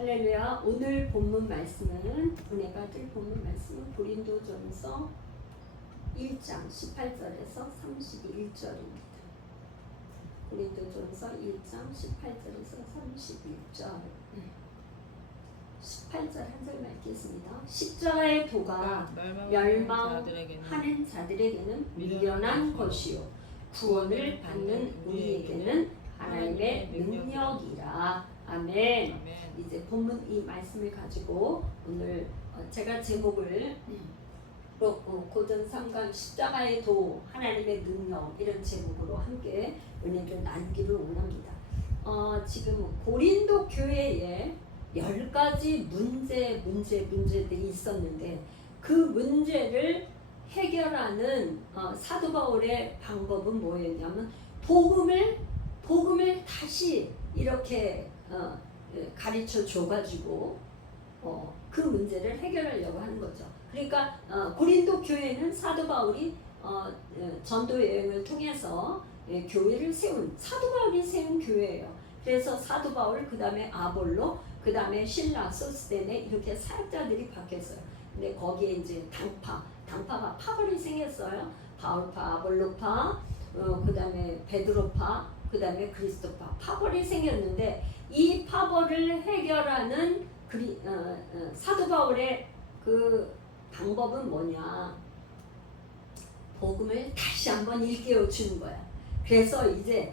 할렐루야. 오늘 본문 말씀은 은혜 받을 본문 말씀은 고린도전서 1장 18절에서 31절입니다. 고린도전서 1장 18절에서 31절. 18절 한 절만 읽겠습니다. 십자가의 도가 멸망하는 자들에게는 미련한 것이요 구원을 받는 우리에게는 하나님의 능력이라. 아멘. 이제 본문 이 말씀을 가지고 오늘 제가 제목을 고전 3강 십자가의 도 하나님의 능력 이런 제목으로 함께 은혜를 나누기를 원합니다. 지금 고린도 교회에 10가지 문제들이 있었는데 그 문제를 해결하는 사도 바울의 방법은 뭐였냐면 복음을 다시 이렇게 가르쳐 줘가지고 그 문제를 해결하려고 하는 거죠. 그러니까 고린도 교회는 사도 바울이 전도 여행을 통해서 교회를 세운 사도 바울이 세운 교회예요. 그래서 사도 바울 그 다음에 아볼로 그 다음에 신라 소스데네 이렇게 사역자들이 바뀌었어요. 근데 거기에 이제 당파가 파벌이 생겼어요. 바울파, 아볼로파, 그 다음에 베드로파, 그 다음에 그리스도파 파벌이 생겼는데 이 파벌을 해결하는 사도 바울의 그 방법은 뭐냐? 복음을 다시 한번 일깨워 주는 거야. 그래서 이제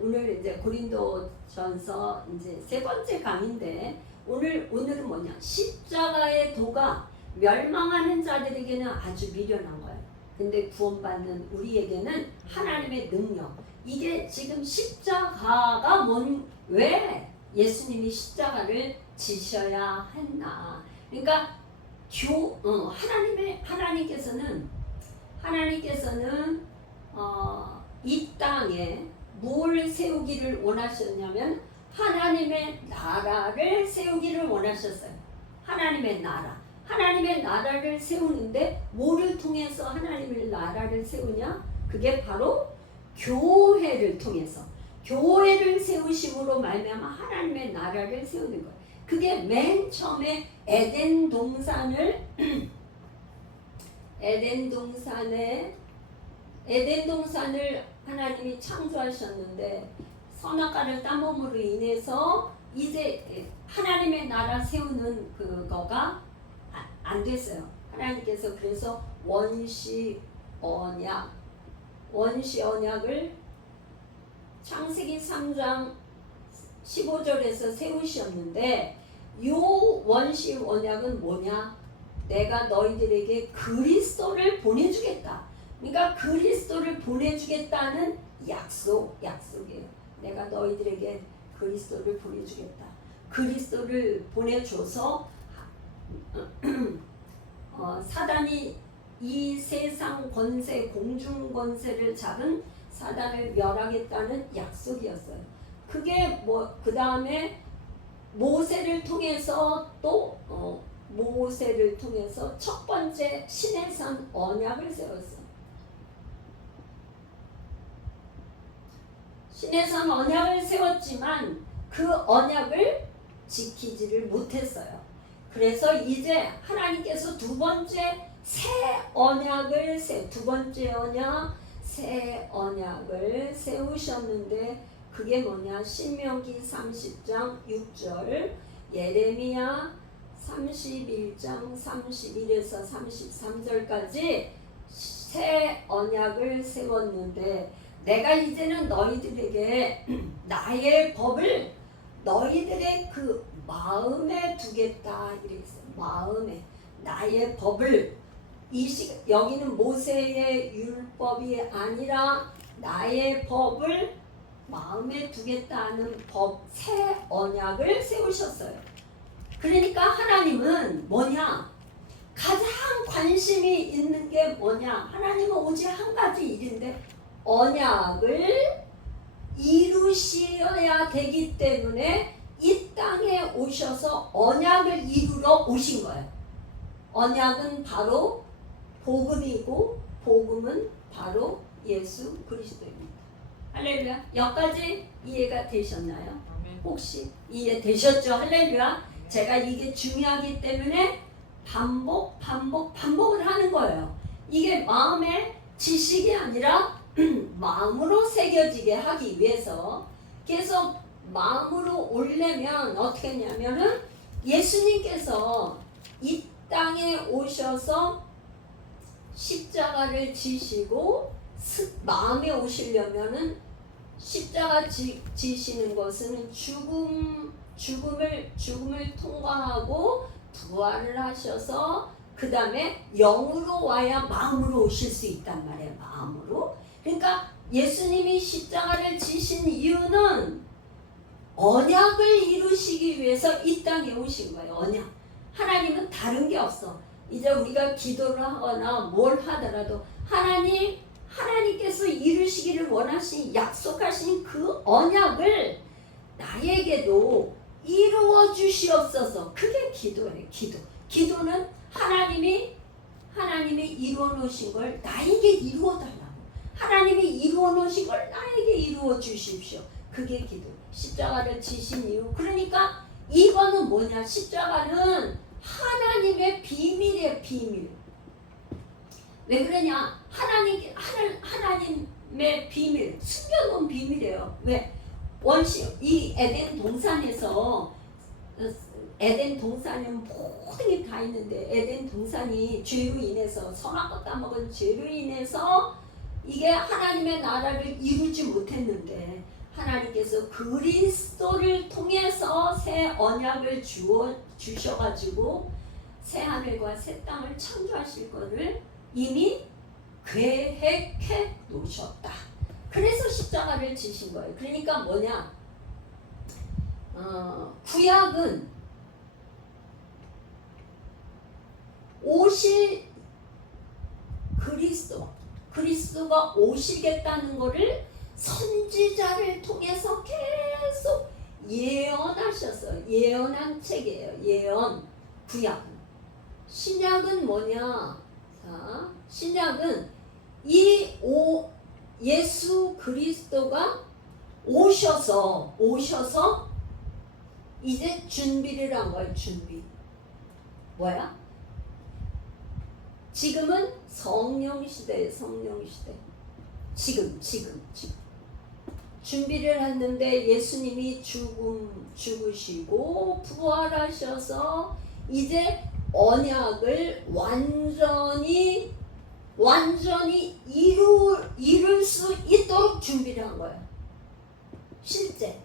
오늘 이제 고린도전서 이제 세 번째 강인데 오늘은 뭐냐? 십자가의 도가 멸망하는 자들에게는 아주 미련한 거야. 근데 구원받는 우리에게는 하나님의 능력. 이게 지금 십자가가 왜 예수님이 십자가를 지셔야 했나? 그러니까 하나님께서는 이 땅에 뭘 세우기를 원하셨냐면 하나님의 나라를 세우기를 원하셨어요. 하나님의 나라를 세우는데 뭐를 통해서 하나님의 나라를 세우냐? 그게 바로 교회를 통해서 교회를 세우심으로 말미암아 하나님의 나라를 세우는 거예요. 그게 맨 처음에 에덴 동산을 하나님이 창조하셨는데 선악과를 따먹음으로 인해서 이제 하나님의 나라 세우는 그거가 안 됐어요. 하나님께서 그래서 원시 언약을 창세기 3장 15절에서 세우셨는데 요 원시 언약은 뭐냐? 내가 너희들에게 그리스도를 보내주겠다. 그러니까 그리스도를 보내주겠다는 약속이에요. 내가 너희들에게 그리스도를 보내주겠다. 그리스도를 보내줘서 사단이 이 세상 권세, 공중 권세를 잡은 사단을 멸하겠다는 약속이었어요. 그게 그 다음에 모세를 통해서 첫 번째 시내산 언약을 세웠어요. 시내산 언약을 세웠지만 그 언약을 지키지를 못했어요. 그래서 이제 하나님께서 두 번째 새 언약을 세우셨는데 그게 뭐냐? 신명기 30장 6절, 예레미야 31장 31에서 33절까지 새 언약을 세웠는데 내가 이제는 너희들에게 나의 법을 너희들의 그 마음에 두겠다 이랬어요. 나의 법을 여기는 모세의 율법이 아니라 나의 법을 마음에 두겠다는 새 언약을 세우셨어요. 그러니까 하나님은 뭐냐? 가장 관심이 있는 게 뭐냐? 하나님은 오직 한 가지 일인데 언약을 이루셔야 되기 때문에 이 땅에 오셔서 언약을 이루러 오신 거예요. 언약은 바로 복음이고 복음은 바로 예수 그리스도입니다. 할렐루야. 여기까지 이해가 되셨나요? 혹시 이해되셨죠? 할렐루야. 제가 이게 중요하기 때문에 반복을 하는 거예요. 이게 마음의 지식이 아니라 마음으로 새겨지게 하기 위해서 계속 마음으로 올려면 어떻게 했냐면은 예수님께서 이 땅에 오셔서 십자가를 지시고 마음에 오시려면은 십자가 지시는 것은 죽음을 통과하고 부활을 하셔서 그 다음에 영으로 와야 마음으로 오실 수 있단 말이에요. 마음으로. 그러니까 예수님이 십자가를 지신 이유는 언약을 이루시기 위해서 이 땅에 오신 거예요. 언약. 하나님은 다른 게 없어. 이제 우리가 기도를 하거나 뭘 하더라도 하나님께서 이루시기를 원하신 약속하신 그 언약을 나에게도 이루어 주시옵소서. 그게 기도예요. 기도는 하나님이 이루어 놓으신 걸 나에게 이루어 달라고. 하나님이 이루어 놓으신 걸 나에게 이루어 주십시오. 그게 기도. 십자가를 지신 이유. 그러니까 이거는 뭐냐? 십자가는 하나님의 비밀이에요. 비밀. 왜 그러냐? 하나님의 비밀, 숨겨놓은 비밀이에요. 왜? 이 에덴 동산에서 에덴 동산에는 모든 게 다 있는데 에덴 동산이 죄로 인해서 선악과 따먹은 죄로 인해서 이게 하나님의 나라를 이루지 못했는데 하나님께서 그리스도를 통해서 새 언약을 주셔가지고 새 하늘과 새 땅을 창조하실 것을 이미 계획해 놓으셨다. 그래서 십자가를 지신 거예요. 그러니까 뭐냐? 구약은 오실 그리스도가 오시겠다는 것을 선지자를 통해서 계속 예언하셨어요. 예언한 책이에요. 예언. 구약은. 신약은 뭐냐? 자, 신약은 예수 그리스도가 오셔서 이제 준비를 한 거예요. 준비. 뭐야? 지금은 성령 시대예요. 성령 시대. 지금. 준비를 했는데 예수님이 죽으시고 부활하셔서 이제 언약을 완전히 이룰 수 있도록 준비를 한 거예요. 실제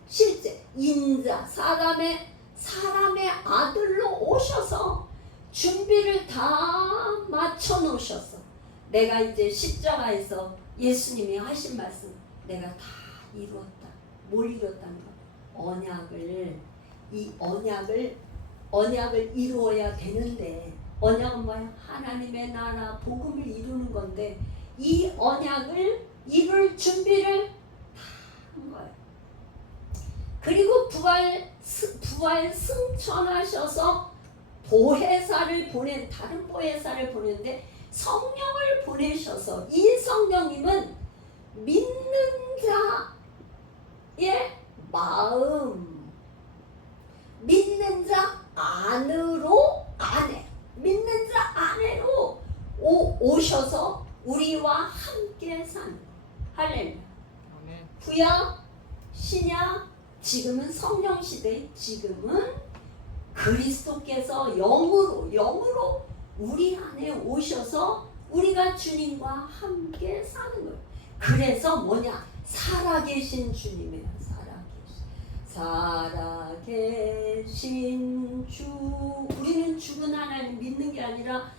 인자 사람의 아들로 오셔서 준비를 다 맞춰 놓으셨어. 내가 이제 십자가에서 예수님이 하신 말씀 내가 다 이루었다. 뭘 이뤘다는 거? 언약을 이루어야 되는데 언약은 뭐야? 하나님의 나라 복음을 이루는 건데 이 언약을 이룰 준비를 다 한 거예요. 그리고 부활 승천하셔서 다른 보혜사를 보내는데 성령을 보내셔서 이 성령님은 믿는 자의 마음, 믿는 자 안으로 믿는 자 안으로 오셔서 우리와 함께 사는 할렐루야. 구약, 신약, 지금은 성령 시대, 지금은 그리스도께서 영으로 우리 안에 오셔서 우리가 주님과 함께 사는 거예요. 그래서 뭐냐? 살아계신 주님이에요. 살아계신 주. 우리는 죽은 하나님 믿는 게 아니라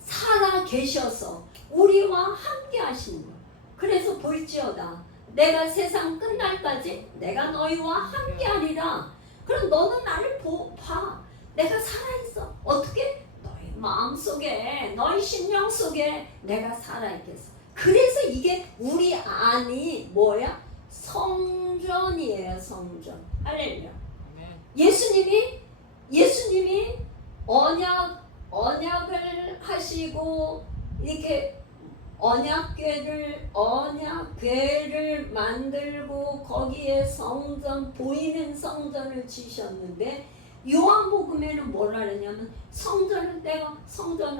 살아계셔서 우리와 함께 하시는 거예요. 그래서 볼지어다 내가 세상 끝날까지 내가 너희와 함께 하리라. 그럼 너는 나를 봐. 내가 살아있어. 어떻게? 너희 마음속에 너희 심령 속에 내가 살아있겠어. 그래서 이게 우리 안이 뭐야? 성전이에요. 성전. 할렐루야. 예수님이 언약을 하시고 이렇게 언약궤를 만들고 거기에 성전, 보이는 성전을 지셨는데 요한복음에는 뭐라 그러냐면 성전은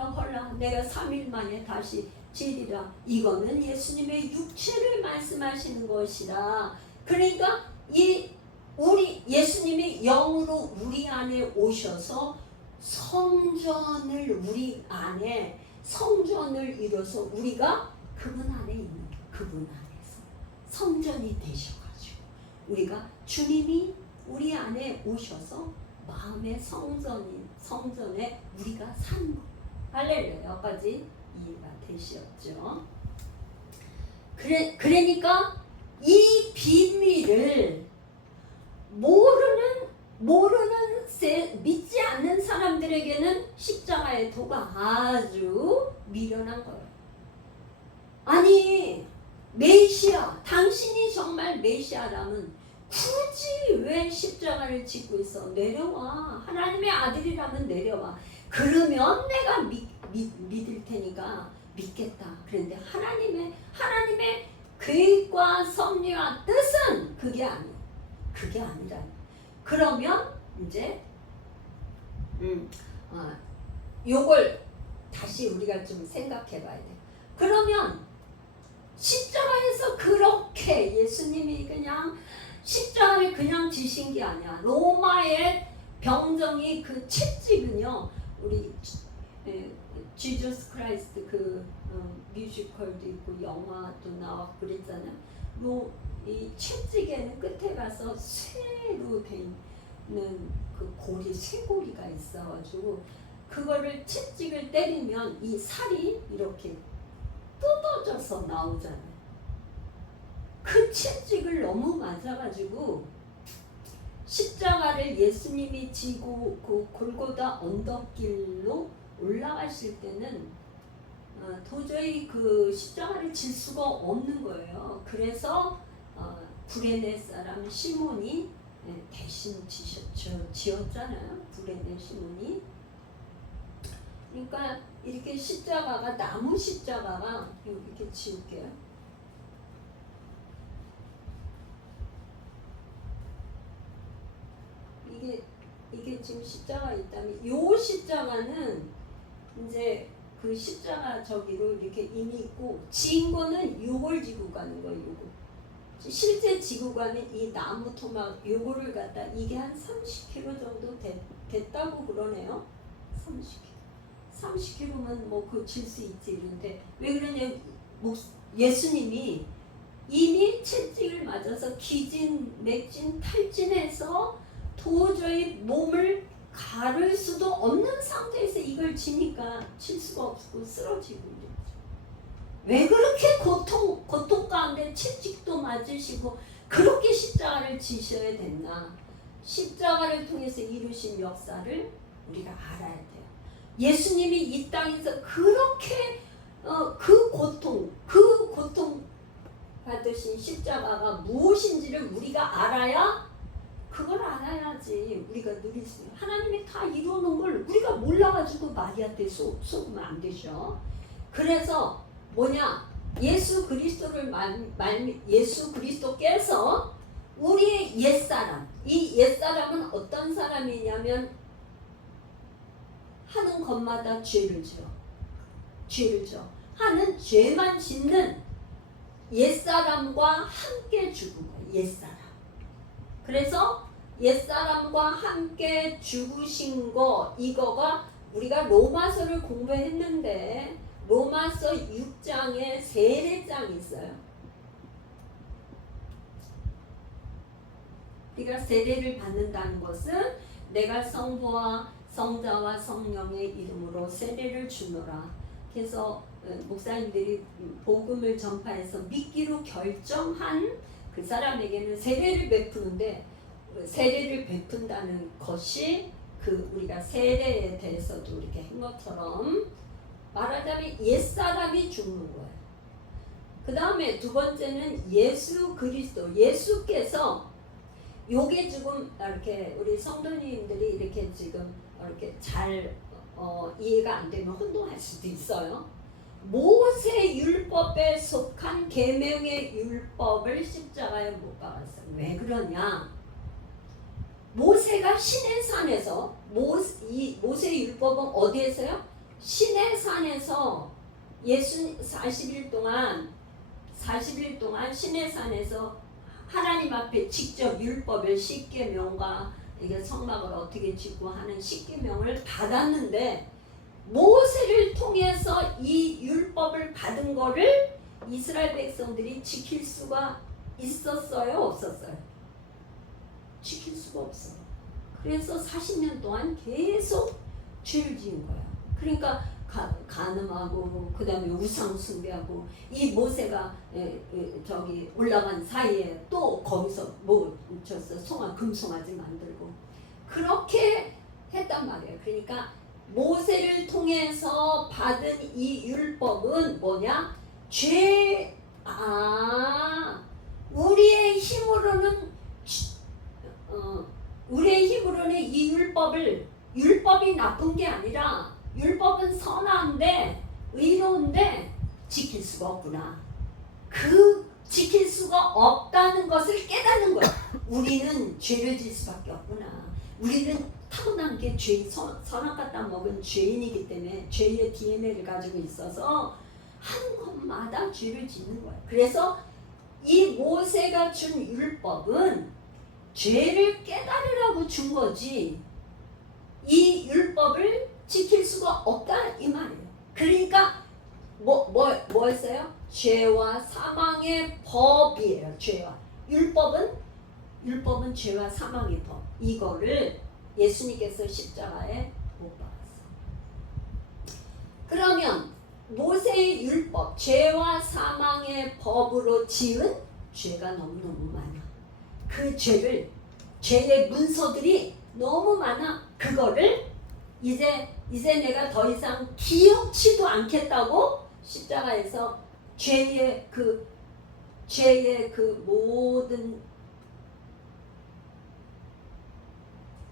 헐라 내가 3일 만에 다시 지리라. 이거는 예수님의 육체를 말씀하시는 것이라. 그러니까 우리 예수님이 영으로 우리 안에 오셔서 성전을 우리 안에 성전을 이뤄서 우리가 그분 안에 있는 그분 안에서 성전이 되셔가지고 우리가 주님이 우리 안에 오셔서 마음의 성전에 우리가 사는 거. 할렐루야. 여기까지 이해가 되시었죠? 그러니까 이 비밀을 믿지 않는 사람들에게는 십자가의 도가 아주 미련한 거예요. 아니 메시아, 당신이 정말 메시아라면 굳이 왜 십자가를 짓고 있어? 내려와. 하나님의 아들이라면 내려와. 그러면 내가 믿을 테니까 믿겠다. 그런데 하나님의 계획과 섭리와 뜻은 그게 아니라. 그러면 이제 요걸 다시 우리가 좀 생각해 봐야 돼. 그러면 십자가에서 그렇게 예수님이 그냥 십자가를 그냥 지신 게 아니야. 로마의 병정이 그 채찍은요. 우리 지저스 크라이스트 그 뮤지컬도 있고 영화도 나왔고 그랬잖아요. 이 채찍에는 끝에 가서 쇠로 돼 있는 그 쇠고리가 있어가지고 그거를 채찍을 때리면 이 살이 이렇게 뜯어져서 나오잖아요. 그 채찍을 너무 맞아가지고 십자가를 예수님이 지고 그 골고다 언덕길로 올라가실 때는 도저히 그 십자가를 질 수가 없는 거예요. 그래서 구레네 사람 시몬이 대신 지었잖아요. 구레네 시몬이. 그러니까 이렇게 십자가가 나무 십자가가 이렇게 지울게요. 이게 지금 십자가 있다면 요 십자가는 이제 그 십자가 저기로 이렇게 이미 있고 지은 거는 요걸 지고 가는 거예요. 요거. 실제 지고 가는 이 나무 토막 요거를 갖다 이게 한 30kg 정도 됐다고 그러네요. 30kg면 뭐 그 질 수 있지. 그런데 왜 그러냐? 예수님이 이미 채찍을 맞아서 맥진 탈진해서 도저히 몸을 가를 수도 없는 상태에서 이걸 지니까 칠 수가 없고 쓰러지고 있죠. 왜 그렇게 고통 가운데 채찍도 맞으시고 그렇게 십자가를 지셔야 됐나? 십자가를 통해서 이루신 역사를 우리가 알아야 돼요. 예수님이 이 땅에서 그렇게 그 고통 받으신 십자가가 무엇인지를 우리가 알아야 그걸 알아야지 우리가 누릴 수 있는. 하나님이 다 이루어놓은 걸 우리가 몰라가지고 마리아한테 속으면 안 되죠. 그래서 뭐냐? 예수 그리스도께서 우리의 옛사람, 이 옛사람은 어떤 사람이냐면 하는 것마다 죄를 져. 하는 죄만 짓는 옛사람과 함께 죽은 거예요. 옛사람. 그래서 옛사람과 함께 죽으신 거 이거가 우리가 로마서를 공부했는데 로마서 6장에 세례장이 있어요. 우리가 세례를 받는다는 것은 내가 성부와 성자와 성령의 이름으로 세례를 주노라. 그래서 목사님들이 복음을 전파해서 믿기로 결정한 그 사람에게는 세례를 베푸는데 세례를 베푼다는 것이 그 우리가 세례에 대해서도 이렇게 한 것처럼 말하자면 옛사람이 죽는 거예요. 그 다음에 두 번째는 예수 그리스도, 예수께서 요게 지금 이렇게 우리 성도님들이 이렇게 지금 이렇게 잘 이해가 안 되면 혼동할 수도 있어요. 모세 율법에 속한 계명의 율법을 십자가에 못 박았어요. 왜 그러냐? 모세가 시내산에서 이 모세의 율법은 어디에서요? 시내산에서 40일 동안 시내산에서 하나님 앞에 직접 율법을 십계명과 이게 성막을 어떻게 짓고 하는 십계명을 받았는데 모세를 통해서 이 율법을 받은 거를 이스라엘 백성들이 지킬 수가 있었어요? 없었어요? 지킬 수가 없어. 그래서 40년 동안 계속 죄를 지은 거야. 그러니까 간음하고 그 다음에 우상 숭배하고 이 모세가 저기 올라간 사이에 또 거기서 금송아지 만들고 그렇게 했단 말이에요. 그러니까 모세를 통해서 받은 이 율법은 뭐냐? 우리의 힘으로는 이 율법이 나쁜 게 아니라 율법은 선한데 의로운데 지킬 수가 없구나. 그 지킬 수가 없다는 것을 깨닫는 거야. 우리는 죄를 질 수밖에 없구나. 우리는 타고난 게 선악과 땅 먹은 죄인이기 때문에 죄의 DNA를 가지고 있어서 한 것마다 죄를 짓는 거야. 그래서 이 모세가 준 율법은 죄를 깨달으라고 준 거지 이 율법을 지킬 수가 없다 이 말이에요. 그러니까 뭐 했어요? 죄와 사망의 법이에요. 죄와 율법은 죄와 사망의 법. 이거를 예수님께서 십자가에 못 박았어요. 그러면 모세의 율법, 죄와 사망의 법으로 지은 죄가 너무너무 많아. 그 죄의 문서들이 너무 많아. 그거를 이제 내가 더 이상 기억치도 않겠다고 십자가에서 죄의 그 모든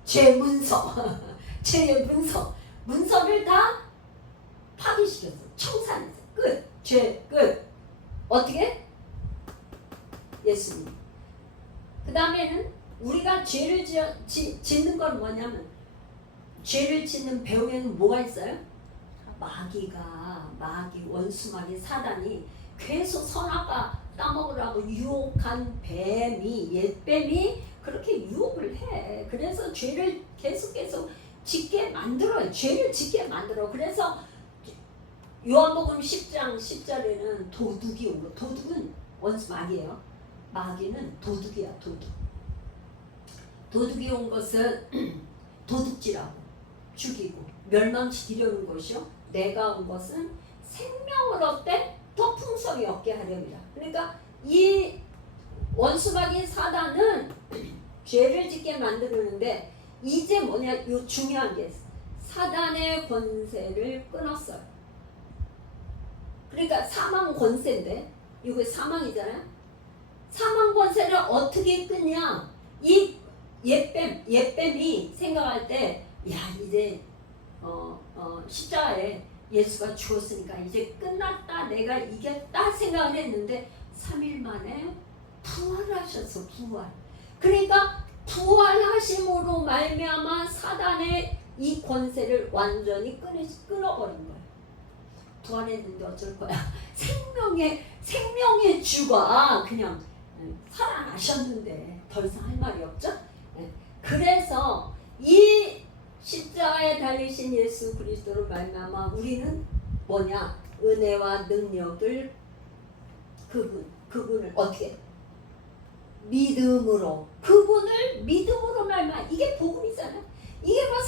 죄 죄의 문서를 다 파기시켰어. 청산했어. 끝. 죄 끝. 어떻게? 예수님. 그 다음에는 우리가 죄를 짓는 건 뭐냐면 죄를 짓는 배후에는 뭐가 있어요? 원수마귀 사단이 계속 선악과 따먹으라고 유혹한 옛뱀이 그렇게 유혹을 해. 그래서 죄를 계속 짓게 만들어요. 죄를 짓게 만들어. 그래서 요한복음 10장 10절에는 도둑이 온 거. 도둑은 원수마귀예요. 마귀는 도둑이야. 도둑이 온 것은 도둑질하고 죽이고 멸망시키려는 것이요. 내가 온 것은 생명을 얻되 더 풍성히 얻게 하렵니다. 그러니까 이 원수마귀 사단은 죄를 짓게 만드는데 이제 뭐냐? 요 중요한 게 사단의 권세를 끊었어요. 그러니까 사망 권세인데 이거 사망이잖아요. 사망 권세를 어떻게 끊냐? 이 옛뱀이 생각할 때 야 이제 십자가에 예수가 죽었으니까 이제 끝났다 내가 이겼다 생각을 했는데 3일 만에 부활하셔서 그러니까 부활하심으로 말미암아 사단의 이 권세를 완전히 끊어버린 거예요. 부활했는데 어쩔 거야? 생명의 주가 그냥 살아나셨는데 더 이상 할 말이 없죠? 그래서 이 십자가에 달리신 예수 그리스도로 말미암아 우리는 뭐냐? 은혜와 능력을 그분을 어떻게? 믿음으로 말미암아 이게 복음이잖아요. 이게 뭐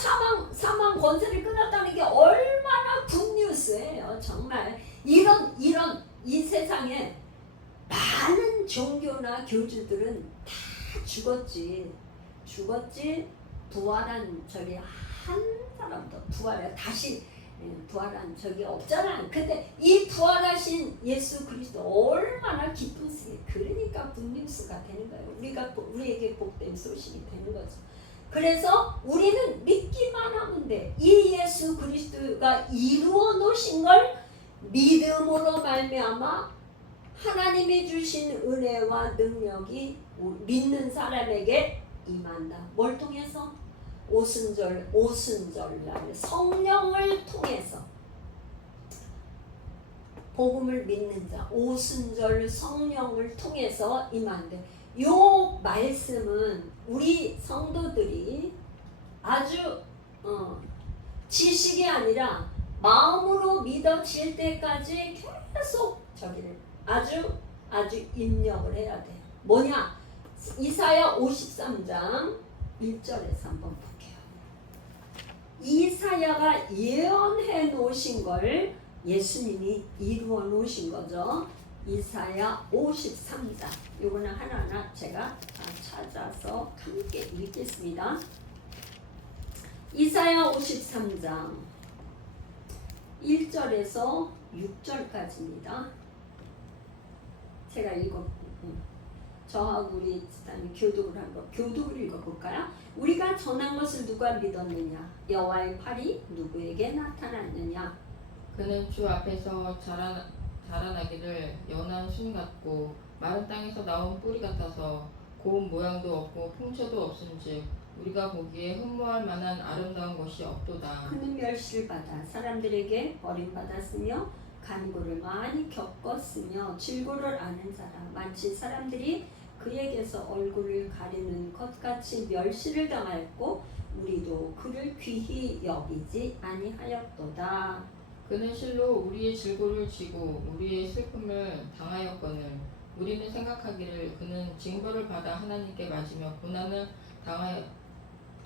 사망 권세를 끊었다는 게 얼마나 굿뉴스예요. 정말 이런 이 세상에 많은 종교나 교주들은 다 죽었지 부활한 저기 한 사람도 다시 부활한 적이 없잖아. 근데 이 부활하신 예수 그리스도 얼마나 기쁘시. 그러니까 굿뉴스가 되는 거예요. 우리에게 복된 소식이 되는 거죠. 그래서 우리는 믿기만 하면 돼. 이 예수 그리스도가 이루어 놓으신 걸 믿음으로 말미암아 하나님이 주신 은혜와 능력이 믿는 사람에게 임한다. 뭘 통해서? 오순절날 성령을 통해서. 복음을 믿는 자, 오순절 성령을 통해서 임한대. 요 말씀은 우리 성도들이 아주 지식이 아니라 마음으로 믿어질 때까지 계속 저기를 아주 입력을 해야 돼. 뭐냐? 이사야 53장 1절에서 한번 볼게요. 이사야가 예언해 놓으신 걸 예수님이 이루어 놓으신 거죠. 이사야 53장. 요거는 하나하나 제가 찾아서 함께 읽겠습니다. 이사야 53장 1절에서 6절까지입니다. 제가 저하고 우리 교독을 한번 교독을 읽어볼까요? 우리가 전한 것을 누가 믿었느냐? 여호와의 팔이 누구에게 나타났느냐? 그는 주 앞에서 자라나기를 연한 순 같고 마른 땅에서 나온 뿌리 같아서 고운 모양도 없고 풍채도 없은즉 우리가 보기에 흠모할 만한 아름다운 것이 없도다. 그는 멸시를 받아 사람들에게 버림받았으며 간고를 많이 겪었으며 질고를 아는 사람 많지 사람들이 그에게서 얼굴을 가리는 것 같이 멸시를 당하였고 우리도 그를 귀히 여기지 아니하였도다. 그는 실로 우리의 질고를 지고 우리의 슬픔을 당하였거늘 우리는 생각하기를 그는 징벌을 받아 하나님께 맞으며 고난을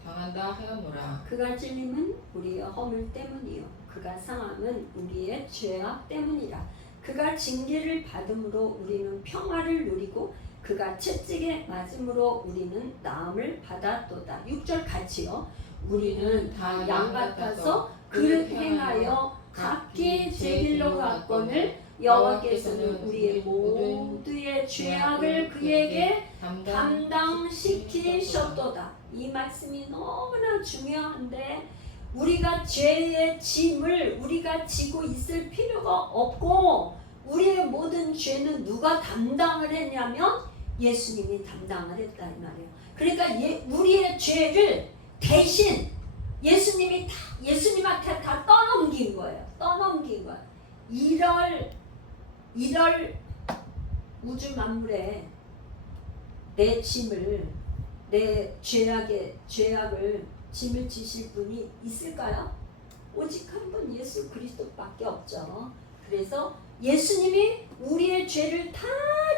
당한다 하였노라. 그가 찔림은 우리의 허물 때문이요 그가 상함은 우리의 죄악 때문이라. 그가 징계를 받음으로 우리는 평화를 누리고 그가 채찍에 맞음으로 우리는 나음을 받았도다. 6절 같이요. 우리는 다 양 같아서 그릇 행하여 각기 제 길로 갔거늘 여호와께서는 우리의 모두의 죄악을 그에게 담당시키셨도다. 이 말씀이 너무나 중요한데 우리가 죄의 짐을 우리가 지고 있을 필요가 없고 우리의 모든 죄는 누가 담당을 했냐면 예수님이 담당을 했다 이 말이에요. 그러니까 우리의 죄를 대신 예수님한테 다 떠넘긴 거예요. 떠넘긴 거예요. 이럴 우주 만물에 내 짐을 내 죄악을 짐을 지실 분이 있을까요? 오직 한 분 예수 그리스도밖에 없죠. 그래서 예수님이 우리의 죄를 다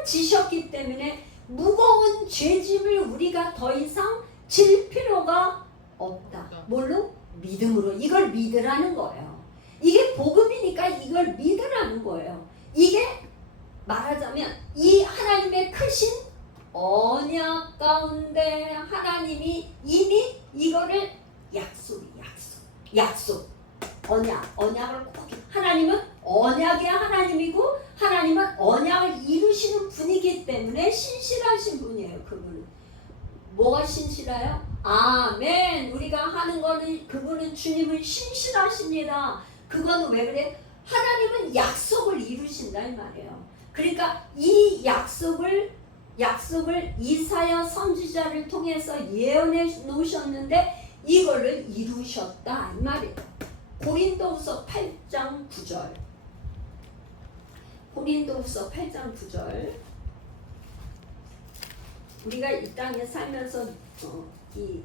지셨기 때문에 무거운 죄짐을 우리가 더 이상 질 필요가 없다. 뭘로? 믿음으로. 이걸 믿으라는 거예요. 이게 복음이니까 이걸 믿으라는 거예요. 이게 말하자면 이 하나님의 크신 언약 가운데 하나님이 이미 이거를 약속 언약을 꼭 하나님은 언약의 하나님이고 하나님은 언약을 이루시는 분이기 때문에 신실하신 분이에요. 그분은 뭐가 신실해요? 아멘. 우리가 하는 거는 그분은 주님은 신실하십니다. 그거는 왜 그래? 하나님은 약속을 이루신다 이 말이에요. 그러니까 이 약속을 이사야 선지자를 통해서 예언해 놓으셨는데 이거를 이루셨다 이 말이에요. 고린도후서 8장 9절. 고린도후서 8장 9절. 우리가 이 땅에 살면서 이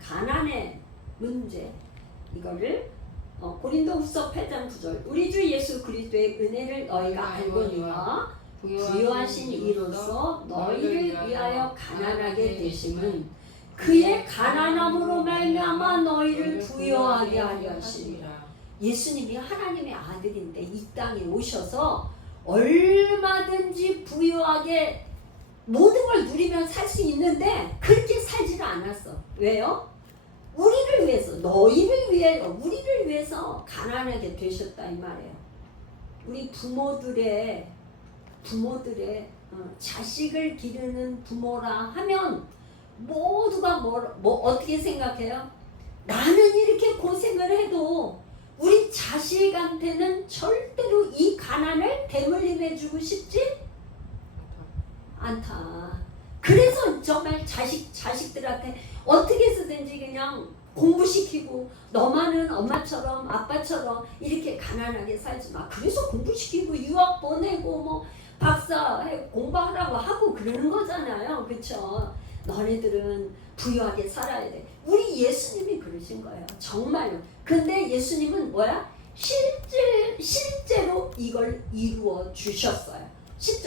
가난의 문제 이거를 고린도후서 8장 9절. 우리 주 예수 그리스도의 은혜를 너희가 알거니와 부요하신 이로써 너희를 위하여 가난하게 되심은 그의 가난함으로 말미암아 너희를 부요하게 하려 하심이라. 예수님이 하나님의 아들인데 이 땅에 오셔서 얼마든지 부유하게 모든 걸 누리면 살 수 있는데 그렇게 살지는 않았어. 왜요? 우리를 위해서, 너희를 위해서, 우리를 위해서 가난하게 되셨다 이 말이에요. 우리 부모들의 자식을 기르는 부모라 하면 모두가 어떻게 생각해요? 나는 이렇게 고생을 해도 우리 자식한테는 절대로 이 가난을 대물림해 주고 싶지 않다. 그래서 정말 자식들한테 어떻게 해서든지 그냥 공부시키고 너만은 엄마처럼 아빠처럼 이렇게 가난하게 살지 마. 그래서 공부시키고 유학 보내고 뭐 박사 공부하라고 하고 그러는 거잖아요. 그렇죠? 너네들은 부유하게 살아야 돼. 우리 예수님이 그러신 거예요. 정말로. 근데 예수님은 뭐야? 실제로 이걸 이루어 주셨어요.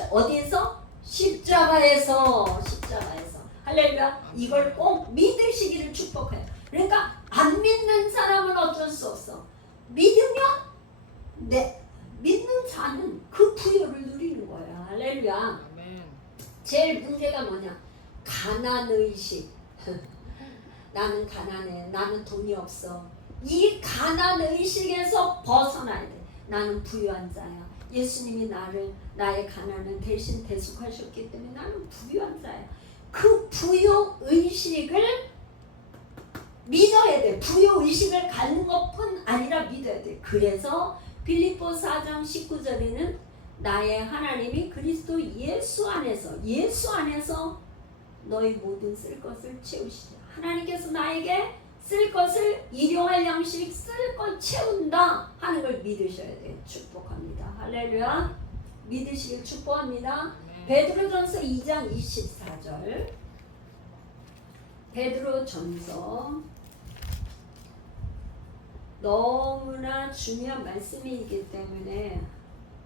어디에서? 십자가에서. 할렐루야. 이걸 꼭 믿으시기를 축복해요. 그러니까 안 믿는 사람은 어쩔 수 없어. 믿으면 믿는 자는 그 부여를 누리는 거야. 할렐루야. 아멘. 제일 문제가 뭐냐? 가난의식. 나는 가난해. 나는 돈이 없어. 이 가난의식에서 벗어나야 돼. 나는 부유한 자야. 예수님이 나의 가난을 대신 대속하셨기 때문에 나는 부유한 자야. 그 부유의식을 믿어야 돼. 부유의식을 갖는 것뿐 아니라 믿어야 돼. 그래서 빌립보 4장 19절에는 나의 하나님이 그리스도 예수 안에서 너희 모든 쓸 것을 채우시라. 하나님께서 나에게 쓸 것을 일용할 양식 쓸 것 채운다 하는 걸 믿으셔야 돼요. 축복합니다. 할렐루야. 믿으시길 축복합니다. 베드로전서 2장 24절. 베드로전서 너무나 중요한 말씀이기 때문에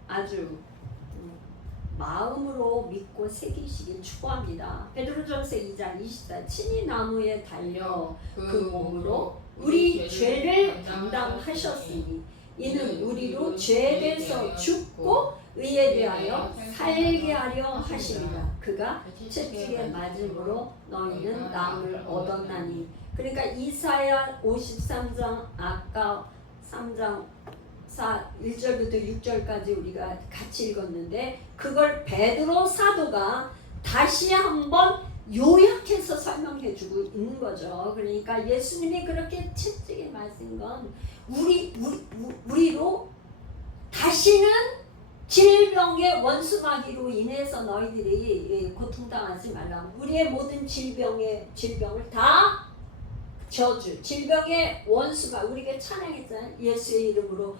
아주 마음으로 믿고 새기시길 축복합니다. 베드로전서 2장 24. 친히 나무에 달려 그 몸으로 우리 죄를 담당하셨으니 이는 우리로 죄에 대해서 죽고 의에 대하여 살게 하려 하시리라. 그가 채찍에 맞음으로 너희는 남을 얻었나니. 그러니까 이사야 53장 아까 3장 1절부터 6절까지 우리가 같이 읽었는데 그걸 베드로 사도가 다시 한번 요약해서 설명해주고 있는 거죠. 그러니까 예수님이 그렇게 채찍에 맞은 건 우리로 다시는 질병의 원수마귀로 인해서 너희들이 고통당하지 말라. 우리의 모든 질병을 다 저주, 질병의 원수가 우리가 찬양했잖아요. 예수의 이름으로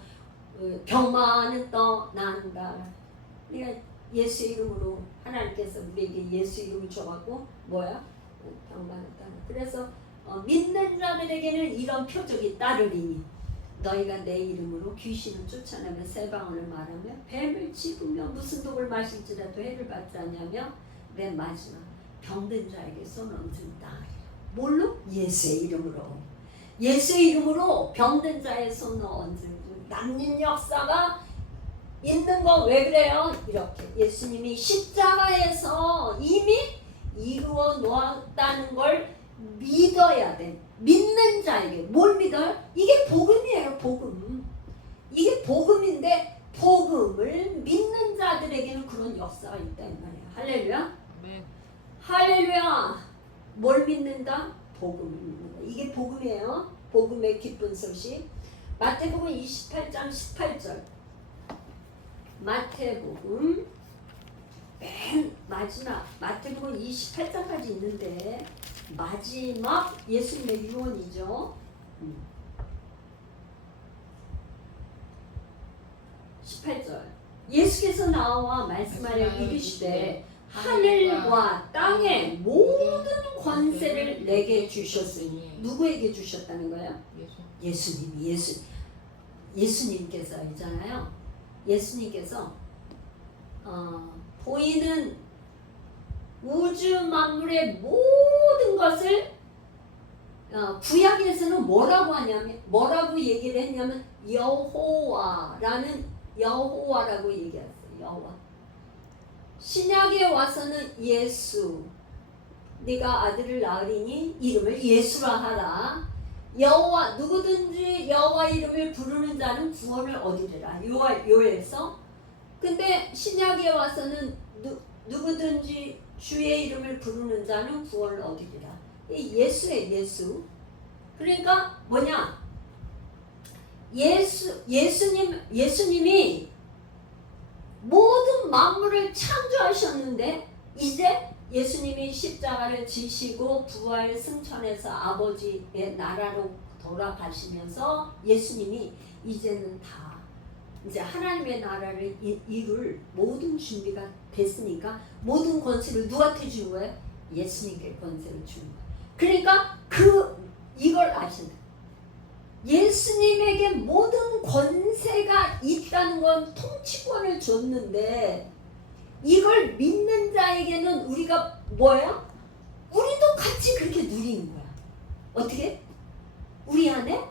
병마는 떠난다. 그러니까 예수의 이름으로 하나님께서 우리에게 예수 이름을 줘갖고 뭐야? 병마는 떠나. 그래서 믿는 자들에게는 이런 표적이 따르리니 너희가 내 이름으로 귀신을 쫓아내며 새 방언을 말하며 뱀을 짚으며 무슨 독을 마실지라도 해를 받지 않냐며 내 마지막 병든 자에게 손 얹은다. 뭘로? 예수의 이름으로. 예수의 이름으로 병든 자의 손을 얹은 남는 역사가 있는 거 왜 그래요? 이렇게 예수님이 십자가에서 이미 이루어 놓았다는 걸 믿어야 돼. 믿는 자에게 뭘 믿어요? 이게 복음이에요. 복음. 이게 복음인데 복음을 믿는 자들에게는 그런 역사가 있다 이 말이에요. 할렐루야. 네. 할렐루야. 뭘 믿는다? 복음을 믿는다. 이게 복음이에요. 복음의 기쁜 소식. 마태복음 28장 18절. 마태복음 맨 마지막 마태복음 28장까지 있는데 마지막 예수님의 유언이죠. 18절. 예수께서 나와 말씀하여 이르시되 하늘과 땅의 모든 권세를 내게 주셨으니. 누구에게 주셨다는 거예요? 예수님께서 있잖아요. 예수님께서 보이는 우주 만물의 모든 것을 구약에서는 뭐라고 얘기를 했냐면 여호와라고 얘기했어요. 여호와. 신약에 와서는 예수, 네가 아들을 낳으리니 이름을 예수라 하라. 여호와, 누구든지 여호와 이름을 부르는 자는 구원을 얻으리라. 요엘서. 근데 신약에 와서는 누구든지 주의 이름을 부르는 자는 구원을 얻으리라. 이 예수의 예수. 그러니까 뭐냐? 예수님이 모든 만물을 창조하셨는데 이제 예수님이 십자가를 지시고 부활 승천해서 아버지의 나라로 돌아가시면서 예수님이 이제는 다 이제 하나님의 나라를 이룰 모든 준비가 됐으니까 모든 권세를 누구한테 준 거예요? 예수님께 권세를 준 거예요. 그러니까 이걸 아신다. 예수님에게 모든 권세가 있다는 건 통치권을 줬는데 이걸 믿는 자에게는 우리가 뭐야? 우리도 같이 그렇게 누리는 거야. 어떻게? 우리 안에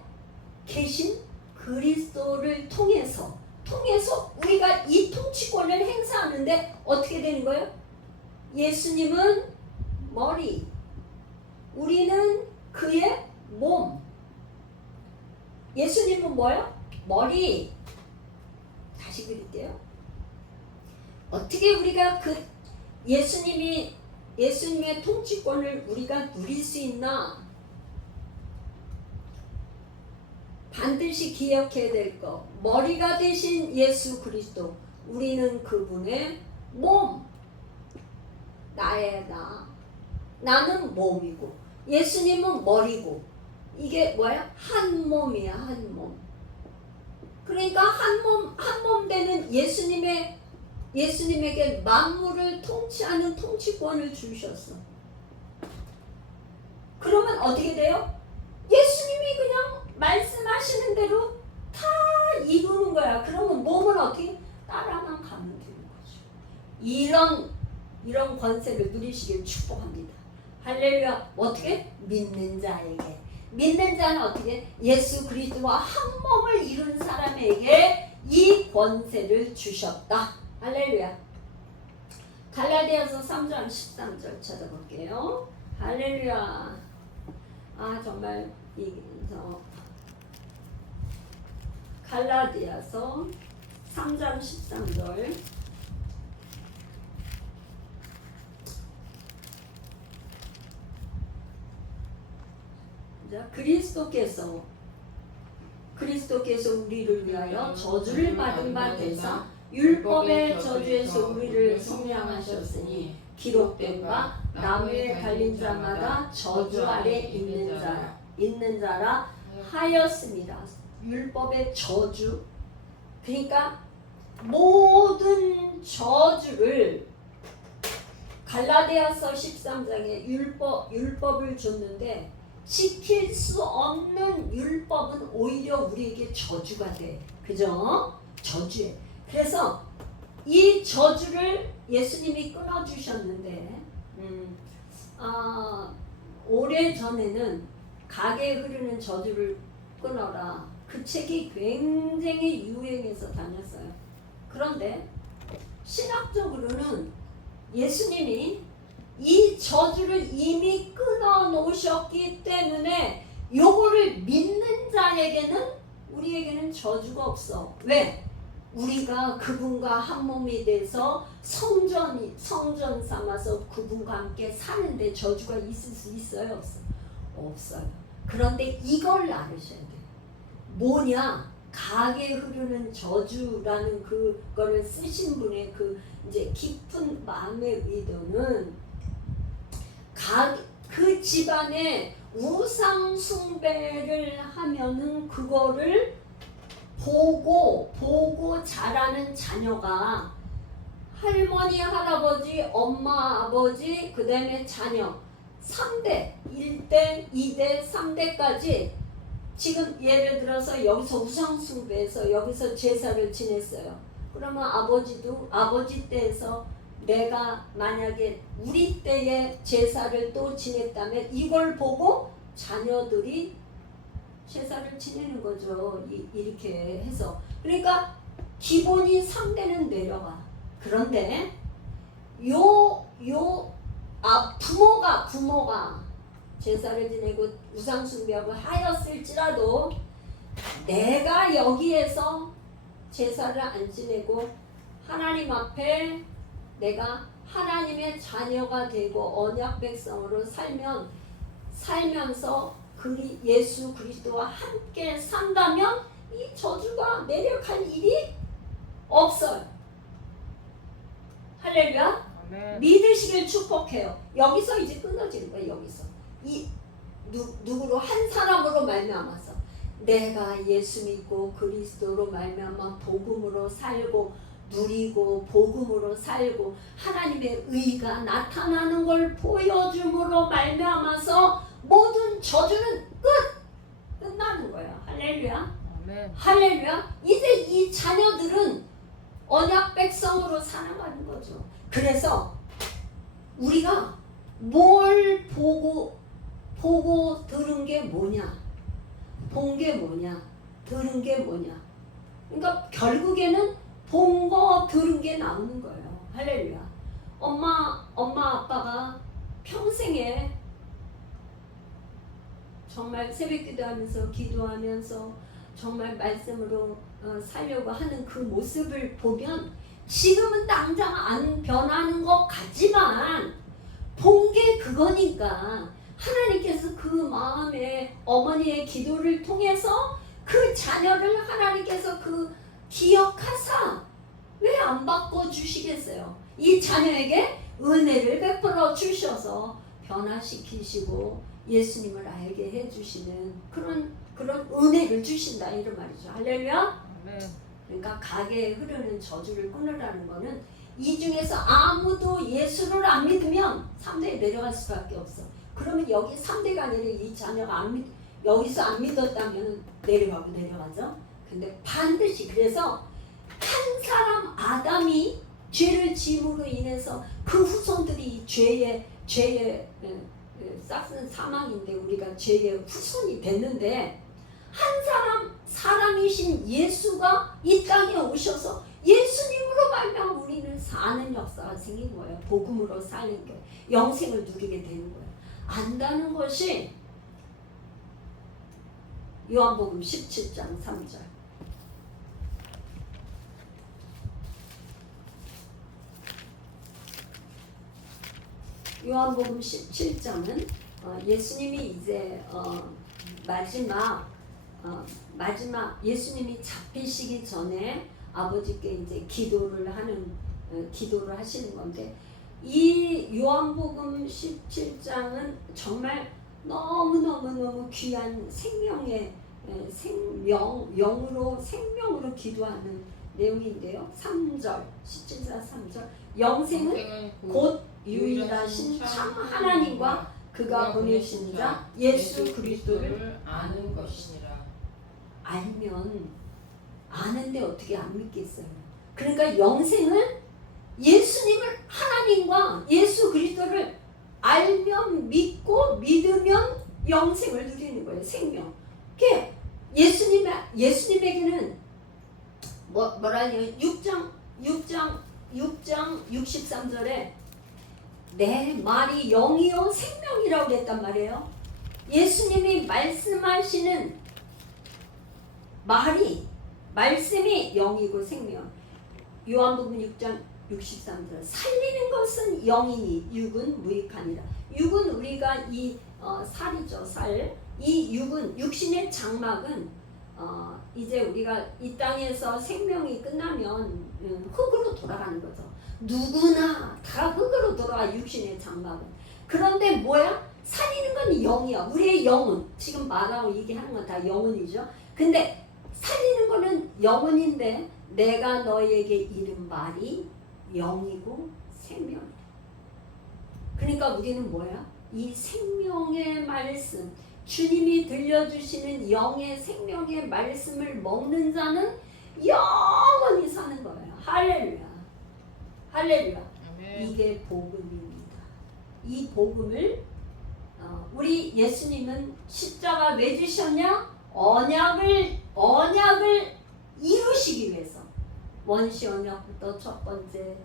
계신 그리스도를 통해서 우리가 이 통치권을 행사하는데 어떻게 되는 거예요? 예수님은 머리, 우리는 그의 몸. 예수님은 뭐예요? 머리. 다시 그릴게요. 어떻게 우리가 그 예수님의 통치권을 우리가 누릴 수 있나? 반드시 기억해야 될 거. 머리가 되신 예수 그리스도. 우리는 그분의 몸. 나의 나. 나는 몸이고 예수님은 머리고. 이게 뭐야? 한 몸이야, 한 몸. 그러니까 한 몸 되는 예수님에게 만물을 통치하는 통치권을 주셨어. 그러면 어떻게 돼요? 예수님이 그냥 말씀하시는 대로 다 이루는 거야. 그러면 몸은 어떻게? 따라만 가면 되는 거죠. 이런 권세를 누리시길 축복합니다. 할렐루야. 어떻게? 믿는 자에게. 믿는 자는 어떻게? 예수 그리스도와 한 몸을 이룬 사람에게 이 권세를 주셨다. 할렐루야. 갈라디아서 3장 13절 찾아볼게요. 할렐루야. 정말 갈라디아서 3장 13절. 자, 그리스도께서 우리를 위하여 저주를 받은 바 되사 율법의 저주에서 우리를 속량하셨으니 기록된 바 나무에 달린 자마다 저주 아래 있는 자라 하였습니다. 율법의 저주. 그러니까 모든 저주를 갈라디아서 13장에 율법을 줬는데 지킬 수 없는 율법은 오히려 우리에게 저주가 돼. 그죠? 저주에. 그래서 이 저주를 예수님이 끊어주셨는데 오래전에는 가게에 흐르는 저주를 끊어라. 그 책이 굉장히 유행해서 다녔어요. 그런데 신학적으로는 예수님이 이 저주를 이미 끊어 놓으셨기 때문에 요거를 믿는 자에게는 우리에게는 저주가 없어. 왜? 우리가 그분과 한 몸이 돼서 성전 삼아서 그분과 함께 사는데 저주가 있을 수 있어요? 없어요. 그런데 이걸 알으셔야 돼요. 뭐냐? 가게 흐르는 저주라는 그거를 쓰신 분의 그 이제 깊은 마음의 의도는 그 집안에 우상 숭배를 하면은 그거를 보고 자라는 자녀가 할머니, 할아버지, 엄마, 아버지, 그 다음에 자녀 3대, 1대, 2대, 3대까지 지금 예를 들어서 여기서 우상 숭배해서 여기서 제사를 지냈어요. 그러면 아버지 때에서 내가 만약에 우리 때에 제사를 또 지냈다면 이걸 보고 자녀들이 제사를 지내는 거죠. 이렇게 해서. 그러니까 기본이 3대는 내려가. 그런데 부모가 제사를 지내고 우상숭배하고 하였을지라도 내가 여기에서 제사를 안 지내고 하나님 앞에 내가 하나님의 자녀가 되고 언약 백성으로 살면서 예수 그리스도와 함께 산다면 이 저주가 내려갈 일이 없어요. 할렐루야. 아멘. 믿으시길 축복해요. 여기서 이제 끊어지는 거예요. 여기서 누구로 한 사람으로 말미암아서 내가 예수 믿고 그리스도로 말미암아 복음으로 살고 누리고 복음으로 살고 하나님의 의가 나타나는 걸 보여줌으로 말미암아서 모든 저주는 끝나는 거예요. 할렐루야. 아멘. 할렐루야. 이제 이 자녀들은 언약 백성으로 살아가는 거죠. 그래서 우리가 뭘 보고 들은 게 뭐냐, 본 게 뭐냐, 들은 게 뭐냐. 그러니까 결국에는 본 거 들은 게 나오는 거예요. 할렐루야. 엄마 아빠가 평생에 정말 새벽기도하면서 기도하면서 정말 말씀으로 살려고 하는 그 모습을 보면 지금은 당장 안 변하는 것 같지만 본 게 그거니까 하나님께서 그 마음에 어머니의 기도를 통해서 그 자녀를 하나님께서 그 기억하사 왜 안 바꿔주시겠어요? 이 자녀에게 은혜를 베풀어 주셔서 변화시키시고 예수님을 알게 해주시는 그런 은혜를 주신다 이런 말이죠. 할렐루야. 아멘. 그러니까 가게에 흐르는 저주를 끊으라는 거는 이 중에서 아무도 예수를 안 믿으면 3대에 내려갈 수밖에 없어. 그러면 여기 3대가 아니라 이 자녀가 여기서 안 믿었다면 내려가죠. 근데 반드시 그래서 한 사람 아담이 죄를 지음으로 인해서 그 후손들이 죄의 싹슨 사망인데 우리가 죄의 후손이 됐는데 한 사람이신 예수가 이 땅에 오셔서 예수님으로 말미암아 우리는 사는 역사가 생긴 거예요. 복음으로 사는 게 영생을 누리게 되는 거예요. 안다는 것이 요한복음 17장 3절. 요한복음 17장은 예수님이 이제 마지막 예수님이 잡히시기 전에 아버지께 이제 기도를 하시는 건데 이 요한복음 17장은 정말 너무 귀한 생명으로 기도하는 내용인데요. 3절 17장 3절 영생은 곧 유일하신 참 하나님과 그가 보내신 자 예수 그리스도를 아는 것이니라. 알면 아는데 어떻게 안 믿겠어요? 그러니까 영생은 예수님을 하나님과 예수 그리스도를 알면 믿고 믿으면 영생을 누리는 거예요. 생명. 그게 예수님에게는 뭐라냐 6장 63절에 내 말이 영이요 생명이라고 했단 말이에요. 예수님이 말씀하시는 말씀이 영이고 생명. 요한복음 6장 63절 살리는 것은 영이니 육은 무익하니라. 육은 우리가 이 살이죠. 살. 이 육은 육신의 장막은 이제 우리가 이 땅에서 생명이 끝나면 흙으로 돌아가는 거죠. 누구나 다 흙으로 돌아가 육신의 장막은. 그런데 뭐야? 살리는 건 영이야. 우리의 영혼. 지금 말하고 얘기하는 건 다 영혼이죠. 근데 살리는 거는 영혼인데 내가 너에게 이른 말이 영이고 생명이다. 그러니까 우리는 뭐야? 이 생명의 말씀, 주님이 들려주시는 영의 생명의 말씀을 먹는 자는 영원히 사는 거예요. 할렐루야. 할렐루야. 아멘. 이게 복음입니다. 이 복음을 우리 예수님은 십자가 왜 주셨냐? 언약을 이루시기 위해서. 원시 언약부터 첫 번째로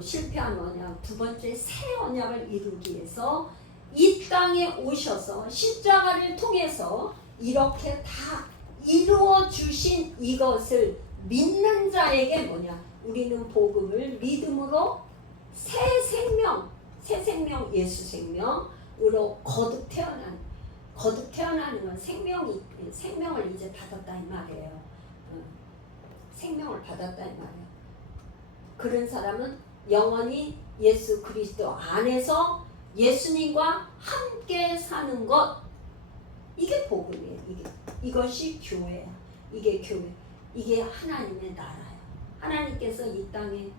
실패한 언약, 두 번째 새 언약을 이루기 위해서 이 땅에 오셔서 십자가를 통해서 이렇게 다 이루어 주신 이것을 믿는 자에게 뭐냐? 우리는 복음을 믿음으로 새 생명 예수 생명으로 거듭 태어나는 건 생명을 이제 받았다 이 말이에요. 생명을 받았다 이 말이에요. 그런 사람은 영원히 예수 그리스도 안에서 예수님과 함께 사는 것, 이게 복음이에요. 이것이 교회야. 이게 교회. 이게 하나님의 나라예요. 하나님께서 이 땅에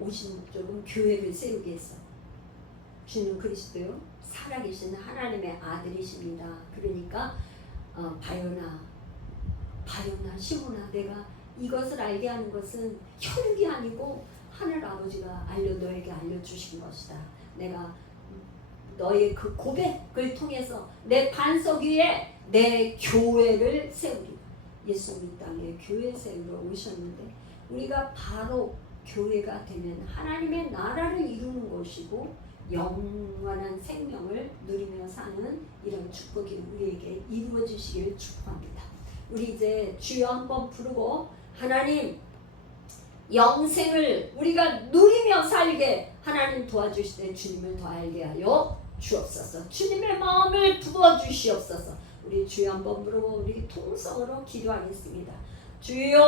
오신 목적은 교회를 세우기 위해서. 주는 그리스도요, 살아계신 하나님의 아들이십니다. 그러니까 바요나 시몬아, 내가 이것을 알게 하는 것은 혈육이 아니고 하늘 아버지가 너에게 알려주신 것이다. 내가 너의 그 고백을 통해서 내 반석 위에 내 교회를 세우리라. 예수님 이 땅에 교회 세우러 오셨는데, 우리가 바로 교회가 되면 하나님의 나라를 이루는 것이고 영원한 생명을 누리며 사는 이런 축복이 우리에게 이루어지시기를 축복합니다. 우리 이제 주여 한번 부르고, 하나님 영생을 우리가 누리며 살게 하나님 도와주실 때 주님을 더 알게 하여 주옵소서. 주님의 마음을 부어주시옵소서. 우리 주여 한번 부르고 우리 통성으로 기도하겠습니다. 주여.